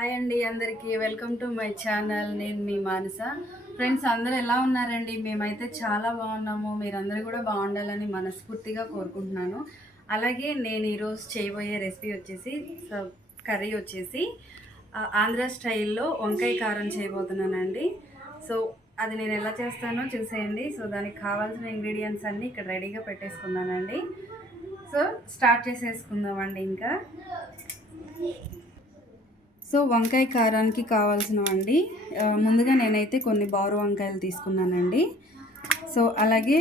Hi అండి అందరికీ. Welcome to my channel. నేను మీ మానస. ఫ్రెండ్స్ అందరూ ఎలా ఉన్నారండి? మేమైతే చాలా బాగున్నాము. మీరందరూ కూడా బాగుండాలని మనస్ఫూర్తిగా కోరుకుంటున్నాను. అలాగే నేను ఈరోజు చేయబోయే రెసిపీ వచ్చేసి స- కర్రీ వచ్చేసి ఆంధ్ర స్టైల్లో వంకాయ కారం చేయబోతున్నానండి. సో అది నేను ఎలా చేస్తానో చూసేయండి. సో దానికి కావాల్సిన ఇంగ్రీడియంట్స్ అన్నీ ఇక్కడ రెడీగా పెట్టేసుకున్నానండి. సో స్టార్ట్ చేసేసుకుందామండి ఇంకా. సో వంకాయ కారానికి కావాల్సినవండి. ముందుగా నేనైతే కొన్ని బారు వంకాయలు తీసుకున్నానండి. సో అలాగే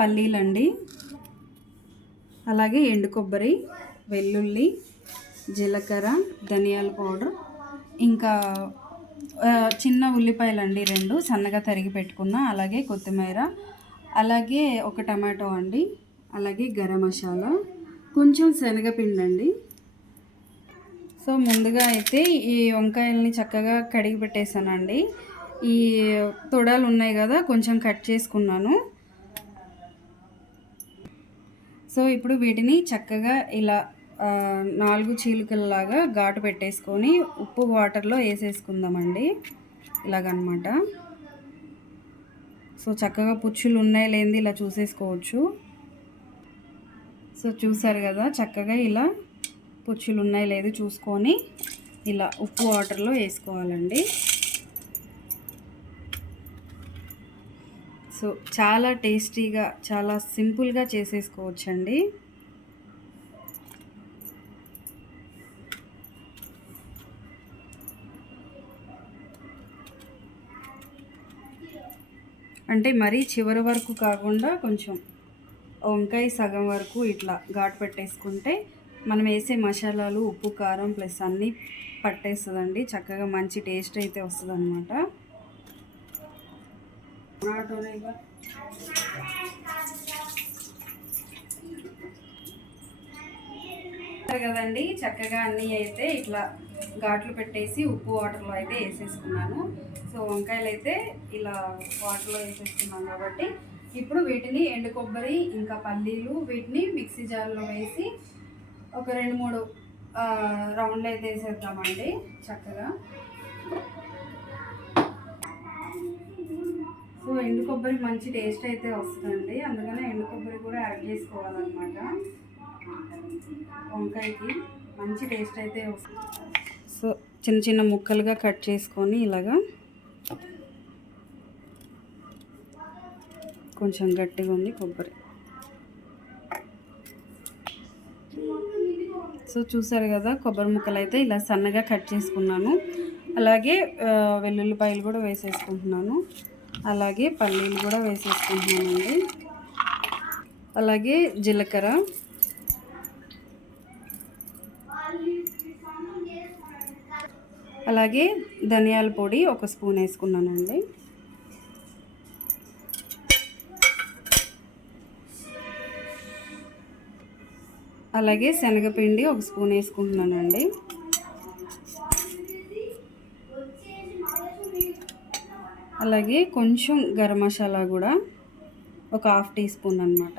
పల్లీలండి. అలాగే ఎండు కొబ్బరి వెల్లుల్లి జీలకర్ర ధనియాల పౌడర్ ఇంకా చిన్న ఉల్లిపాయలండి రెండు సన్నగా తరిగి పెట్టుకున్న అలాగే కొత్తిమీర అలాగే ఒక టమాటో అండి అలాగే గరం మసాలా కొంచెం శనగపిండి అండి సో ముందుగా అయితే ఈ వంకాయల్ని చక్కగా కడిగి పెట్టేశానండి. ఈ తొడాలు ఉన్నాయి కదా కొంచెం కట్ చేసుకున్నాను. సో ఇప్పుడు వీటిని చక్కగా ఇలా నాలుగు చీలికల్లాగా ఘాటు పెట్టేసుకొని ఉప్పు వాటర్లో వేసేసుకుందామండి. ఇలాగనమాట. సో చక్కగా పుచ్చులు ఉన్నాయి లేనిది ఇలా చూసేసుకోవచ్చు. సో చూసారు కదా చక్కగా ఇలా పుచ్చులు ఉన్నాయి లేదు చూసుకొని ఇలా ఉప్పు వాటర్లో వేసుకోవాలండి. సో చాలా టేస్టీగా చాలా సింపుల్గా చేసేసుకోవచ్చండి. అంటే మరీ చివరి వరకు కాకుండా కొంచెం వంకాయ సగం వరకు ఇట్లా ఘాటు పెట్టేసుకుంటే మనం వేసే మసాలాలు ఉప్పు కారం ప్లస్ అన్నీ పట్టేస్తుందండి. చక్కగా మంచి టేస్ట్ అయితే వస్తుంది అనమాట కదండి చక్కగా అన్నీ అయితే ఇట్లా ఘాట్లు పెట్టేసి ఉప్పు వాటర్లో అయితే వేసేసుకున్నాను. సో వంకాయలు అయితే ఇలా వాటర్లో వేసేసుకున్నాను కాబట్టి ఇప్పుడు వీటిని ఎండు కొబ్బరి ఇంకా పల్లీలు వీటిని మిక్సీ జార్లో వేసి ఒక రెండు మూడు రౌండ్లు అయితే వేసేద్దామండి చక్కగా. సో ఎండు కొబ్బరి మంచి టేస్ట్ అయితే వస్తుందండి. అందుకనే ఎండు కొబ్బరి కూడా యాడ్ చేసుకోవాలన్నమాట. వంకాయకి మంచి టేస్ట్ అయితే వస్తుంది. సో చిన్న చిన్న ముక్కలుగా కట్ చేసుకొని ఇలాగా కొంచెం గట్టిగా ఉంది కొబ్బరి. సో చూసారు కదా కొబ్బరి ముక్కలు అయితే ఇలా సన్నగా కట్ చేసుకున్నాను. అలాగే వెల్లుల్లిపాయలు కూడా వేసేసుకుంటున్నాను. అలాగే పల్లీలు కూడా వేసేసుకుంటున్నానండి. అలాగే జీలకర్ర. అలాగే ధనియాల పొడి ఒక స్పూన్ వేసుకున్నానండి. అలాగే శనగపిండి ఒక స్పూన్ వేసుకుంటున్నానండి. అలాగే కొంచెం గరం మసాలా కూడా ఒక హాఫ్ టీ స్పూన్ అనమాట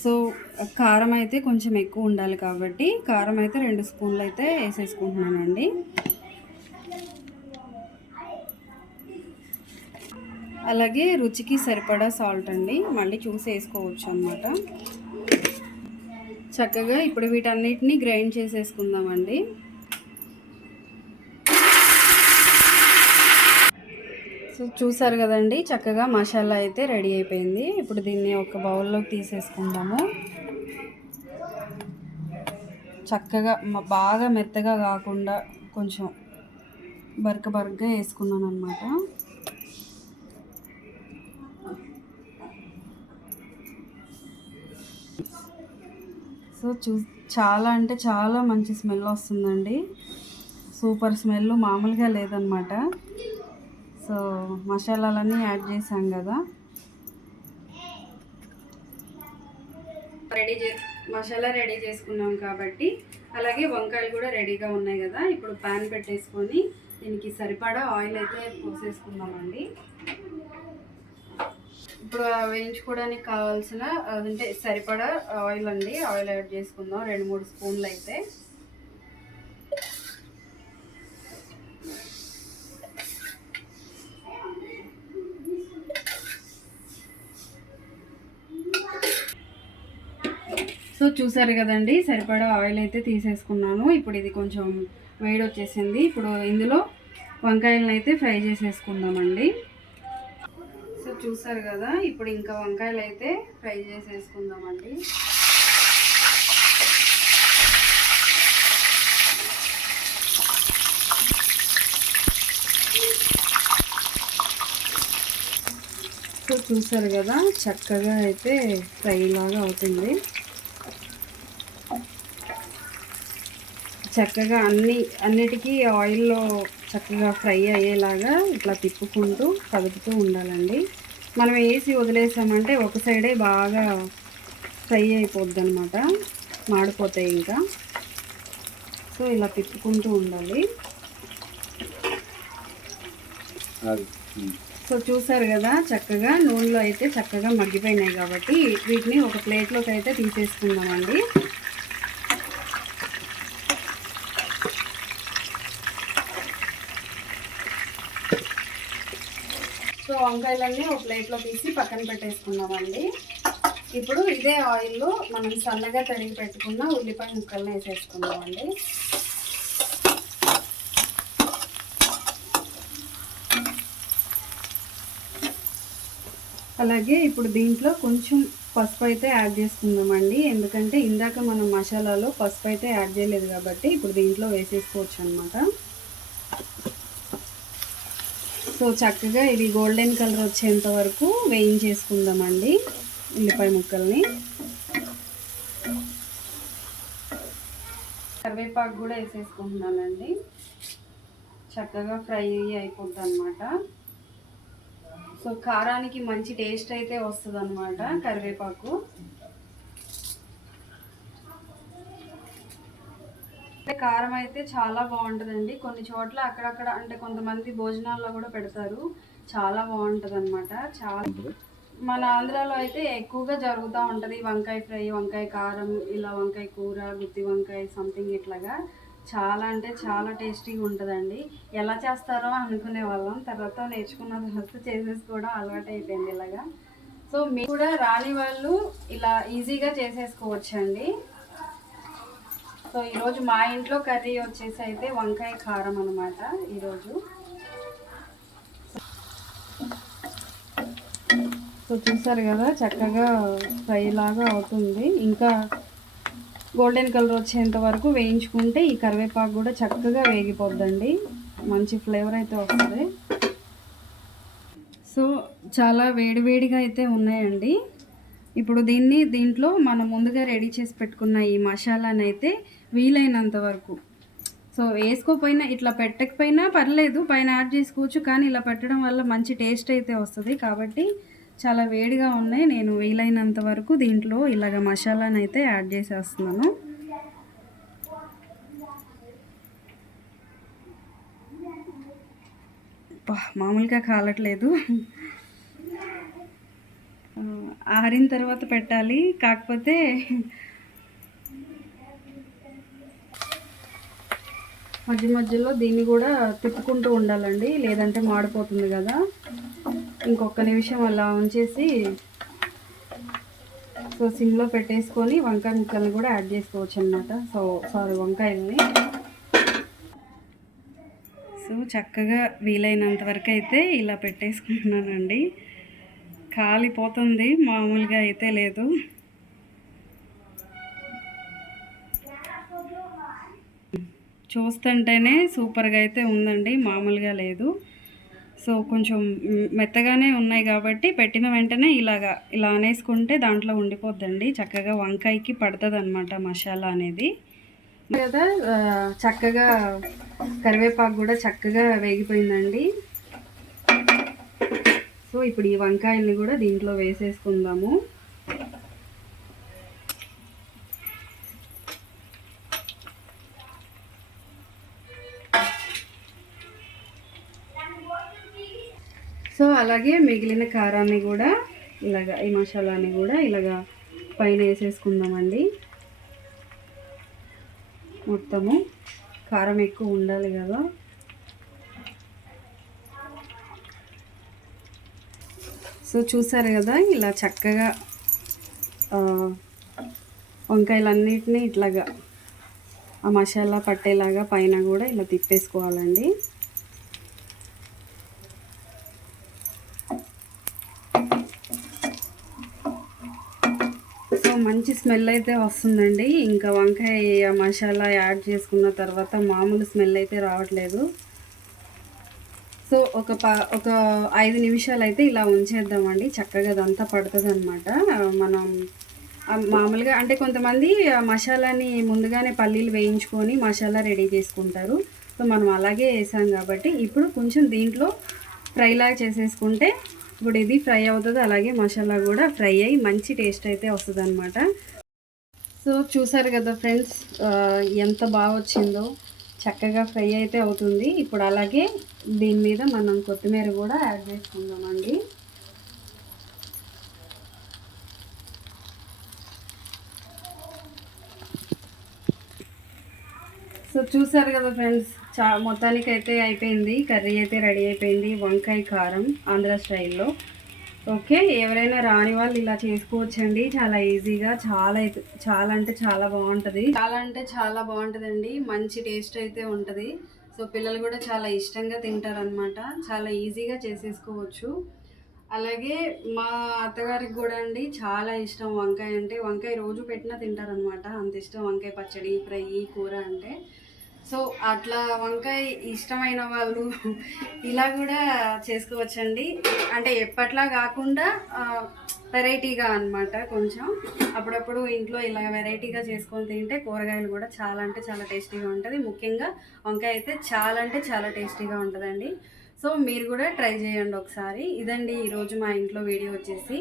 సో కారం అయితే కొంచెం ఎక్కువ ఉండాలి కాబట్టి కారం అయితే రెండు స్పూన్లు అయితే వేసేసుకుంటున్నానండి. అలాగే రుచికి సరిపడా సాల్ట్ అండి. మళ్ళీ చూసి వేసుకోవచ్చు అనమాట చక్కగా ఇప్పుడు వీటన్నిటిని గ్రైండ్ చేసేసుకుందామండి. సో చూసారు కదండి చక్కగా మసాలా అయితే రెడీ అయిపోయింది. ఇప్పుడు దీన్ని ఒక బౌల్లోకి తీసేసుకుందాము. చక్కగా బాగా మెత్తగా కాకుండా కొంచెం బరక బరకగా వేసుకున్నాను అనమాట సో చూ చాలా అంటే చాలా మంచి స్మెల్ వస్తుందండి. సూపర్ స్మెల్ మామూలుగా లేదనమాట సో మసాలాలన్నీ యాడ్ చేసాం కదా. రెడీ చే మసాలా రెడీ చేసుకున్నాం కాబట్టి అలాగే వంకాయలు కూడా రెడీగా ఉన్నాయి కదా. ఇప్పుడు ప్యాన్ పెట్టేసుకొని దీనికి సరిపడా ఆయిల్ అయితే పోసేసుకుందామండి. ఇప్పుడు వేయించుకోవడానికి కావాల్సిన అంటే సరిపడా ఆయిల్ అండి. ఆయిల్ యాడ్ చేసుకుందాం. రెండు మూడు స్పూన్లు అయితే. సో చూసారు కదండి సరిపడా ఆయిల్ అయితే తీసేసుకున్నాను. ఇప్పుడు ఇది కొంచెం వేడి వచ్చేసింది ఇప్పుడు ఇందులో వంకాయలను అయితే ఫ్రై చేసేసుకుందామండి. అండి చూసారు కదా ఇప్పుడు ఇంకా వంకాయలు అయితే ఫ్రై చేసేసుకుందామండి. సో చూసారు కదా చక్కగా అయితే ఫ్రై లాగా అవుతుంది. చక్కగా అన్ని అన్నిటికీ ఆయిల్లో చక్కగా ఫ్రై అయ్యేలాగా ఇట్లా తిప్పుకుంటూ కదుపుతూ ఉండాలండి. మనం వేసి వదిలేసామంటే ఒక సైడే బాగా ఫ్రై అయిపోద్ది అనమాట మాడిపోతాయి ఇంకా. సో ఇలా తిప్పుకుంటూ ఉండాలి. సో చూసారు కదా చక్కగా నూనెలో అయితే చక్కగా మగ్గిపోయినాయి కాబట్టి వీటిని ఒక ప్లేట్లోకి అయితే తీసేసుకుందామండి. వంకాయలన్నీ ఒక ప్లేట్లో తీసి పక్కన పెట్టేసుకున్నామండి. ఇప్పుడు ఇదే ఆయిల్లో మనం సన్నగా తరిగి పెట్టుకున్న ఉల్లిపాయ ముక్కల్ని వేసేసుకుందామండి. అలాగే ఇప్పుడు దీంట్లో కొంచెం పసుపు అయితే యాడ్ చేసుకుందామండి. ఎందుకంటే ఇందాక మనం మసాలాలో పసుపు అయితే యాడ్ చేయలేదు కాబట్టి ఇప్పుడు దీంట్లో వేసేసుకోవచ్చు అనమాట సో చక్కగా ఇది గోల్డెన్ కలర్ వచ్చేంత వరకు వేయించేసుకుందామండి ఉల్లిపాయ ముక్కల్ని. కరివేపాకు కూడా వేసేసుకుంటున్నానండి. చక్కగా ఫ్రై అయిపోద్ది అనమాట సో కారానికి మంచి టేస్ట్ అయితే వస్తుంది అనమాట కరివేపాకు. కారం అయితే చాలా బాగుంటుందండి. కొన్ని చోట్ల అక్కడక్కడ అంటే కొంతమంది భోజనాల్లో కూడా పెడతారు. చాలా బాగుంటుంది అనమాట చాలా మన ఆంధ్రాలో అయితే ఎక్కువగా జరుగుతూ ఉంటుంది వంకాయ ఫ్రై వంకాయ కారం ఇలా వంకాయ కూర గుత్తి వంకాయ సంథింగ్ ఇట్లాగా. చాలా అంటే చాలా టేస్టీగా ఉంటుందండి. ఎలా చేస్తారో అనుకునే వాళ్ళం. తర్వాత నేర్చుకున్న తర్వాత చేసేసుకోవడం అలవాటు అయిపోయింది ఇలాగా. సో మీరు కూడా రాని వాళ్ళు ఇలా ఈజీగా చేసేసుకోవచ్చండి. సో ఈరోజు మా ఇంట్లో కర్రీ వచ్చేసి అయితే వంకాయ కారం అనమాట ఈరోజు. సో చూసారు కదా చక్కగా ఫ్రై లాగా అవుతుంది. ఇంకా గోల్డెన్ కలర్ వచ్చేంత వరకు వేయించుకుంటే ఈ కరివేపాకు కూడా చక్కగా వేగిపోద్దండి. మంచి ఫ్లేవర్ అయితే వస్తుంది. సో చాలా వేడివేడిగా అయితే ఉన్నాయండి. ఇప్పుడు దీన్ని దీంట్లో మనం ముందుగా రెడీ చేసి పెట్టుకున్న ఈ మసాలాని అయితే వీలైనంత వరకు. సో వేసుకోపోయినా ఇట్లా పెట్టకపోయినా పర్లేదు పైన యాడ్ చేసుకోవచ్చు కానీ ఇలా పెట్టడం వల్ల మంచి టేస్ట్ అయితే వస్తుంది. కాబట్టి చాలా వేడిగా ఉన్నాయి. నేను వీలైనంత వరకు దీంట్లో ఇలాగ మసాలాని అయితే యాడ్ చేసేస్తున్నాను. మామూలుగా కాలట్లేదు. ఆరిన తర్వాత పెట్టాలి. కాకపోతే మధ్య మధ్యలో దీన్ని కూడా తిప్పుకుంటూ ఉండాలండి. లేదంటే మాడిపోతుంది కదా. ఇంకొక నిమిషం అలా ఉంచేసి సో సిమ్లో పెట్టేసుకొని వంకాయ ముక్కల్ని కూడా యాడ్ చేసుకోవచ్చు అనమాట సో సారీ వంకాయల్ని. సో చక్కగా వీలైనంత వరకు అయితే ఇలా పెట్టేసుకుంటున్నానండి. కాలిపోతుంది. మామూలుగా అయితే లేదు. చూస్తుంటేనే సూపర్గా అయితే ఉందండి. మామూలుగా లేదు. సో కొంచెం మెత్తగానే ఉన్నాయి కాబట్టి పెట్టిన వెంటనే ఇలాగా ఇలా అనేసుకుంటే దాంట్లో ఉండిపోద్దండి. చక్కగా వంకాయకి పడుతుంది అనమాట మసాలా అనేది. కదా చక్కగా కరివేపాకు కూడా చక్కగా వేగిపోయిందండి. సో ఇప్పుడు ఈ వంకాయల్ని కూడా దీంట్లో వేసేసుకుందాము. సో అలాగే మిగిలిన కారాన్ని కూడా ఇలాగ ఈ మసాలాని కూడా ఇలాగ పైన వేసేసుకుందామండి. మొత్తము కారం ఎక్కువ ఉండాలి కదా. సో చూసారు కదా ఇలా చక్కగా వంకాయలన్నిటినీ ఇట్లాగా ఆ మసాలా పట్టేలాగా పైన కూడా ఇలా తిప్పేసుకోవాలండి. సో మంచి స్మెల్ అయితే వస్తుందండి. ఇంకా వంకాయ మసాలా యాడ్ చేసుకున్న తర్వాత మామూలు స్మెల్ అయితే రావట్లేదు. సో ఒక ప ఒక ఐదు నిమిషాలు అయితే ఇలా ఉంచేద్దామండి. చక్కగా అదంతా పడుతుంది అనమాట మనం మామూలుగా అంటే కొంతమంది మసాలాని ముందుగానే పల్లీలు వేయించుకొని మసాలా రెడీ చేసుకుంటారు. సో మనం అలాగే వేసాం కాబట్టి ఇప్పుడు కొంచెం దీంట్లో ఫ్రైలాగా చేసేసుకుంటే ఇప్పుడు ఇది ఫ్రై అవుతుంది. అలాగే మసాలా కూడా ఫ్రై అయ్యి మంచి టేస్ట్ అయితే వస్తుంది అనమాట సో చూసారు కదా ఫ్రెండ్స్ ఎంత బాగా వచ్చిందో చక్కగా ఫ్రై అయితే అవుతుంది. ఇప్పుడు అలాగే దీని మీద మనం కొత్తిమీర కూడా యాడ్ చేసుకుందామండి. సో చూసారు కదా ఫ్రెండ్స్ చా మొత్తానికి అయితే అయిపోయింది. కర్రీ అయితే రెడీ అయిపోయింది వంకాయ కారం ఆంధ్ర స్టైల్లో. ఓకే ఎవరైనా రాని వాళ్ళు ఇలా చేసుకోవచ్చండి. చాలా ఈజీగా చాలా అయితే- చాలా అంటే చాలా బాగుంటుంది. చాలా అంటే చాలా బాగుంటుందండి. మంచి టేస్ట్ అయితే ఉంటుంది. సో పిల్లలు కూడా చాలా ఇష్టంగా తింటారనమాట చాలా ఈజీగా చేసేసుకోవచ్చు. అలాగే మా అత్తగారికి కూడా అండి చాలా ఇష్టం వంకాయ అంటే వంకాయ రోజు పెట్టినా తింటారనమాట అంత ఇష్టం వంకాయ పచ్చడి ఫ్రై కూర అంటే. సో అట్లా వంకాయ ఇష్టమైన వాళ్ళు ఇలా కూడా చేసుకోవచ్చండి. అంటే ఎప్పట్లా కాకుండా వెరైటీగా అనమాట కొంచెం. అప్పుడప్పుడు ఇంట్లో ఇలా వెరైటీగా చేసుకొని తింటే కూరగాయలు కూడా చాలా అంటే చాలా టేస్టీగా ఉంటుంది. ముఖ్యంగా వంకాయ అయితే చాలా అంటే చాలా టేస్టీగా ఉంటుందండి. సో మీరు కూడా ట్రై చేయండి ఒకసారి. ఇదండి ఈరోజు మా ఇంట్లో వీడియో వచ్చేసి.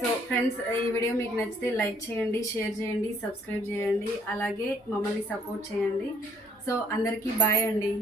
సో ఫ్రెండ్స్ ఈ వీడియో మీకు నచ్చితే లైక్ చేయండి షేర్ చేయండి సబ్స్క్రైబ్ చేయండి. అలాగే మమ్మల్ని సపోర్ట్ చేయండి. సో అందరికీ బాయ్ అండి.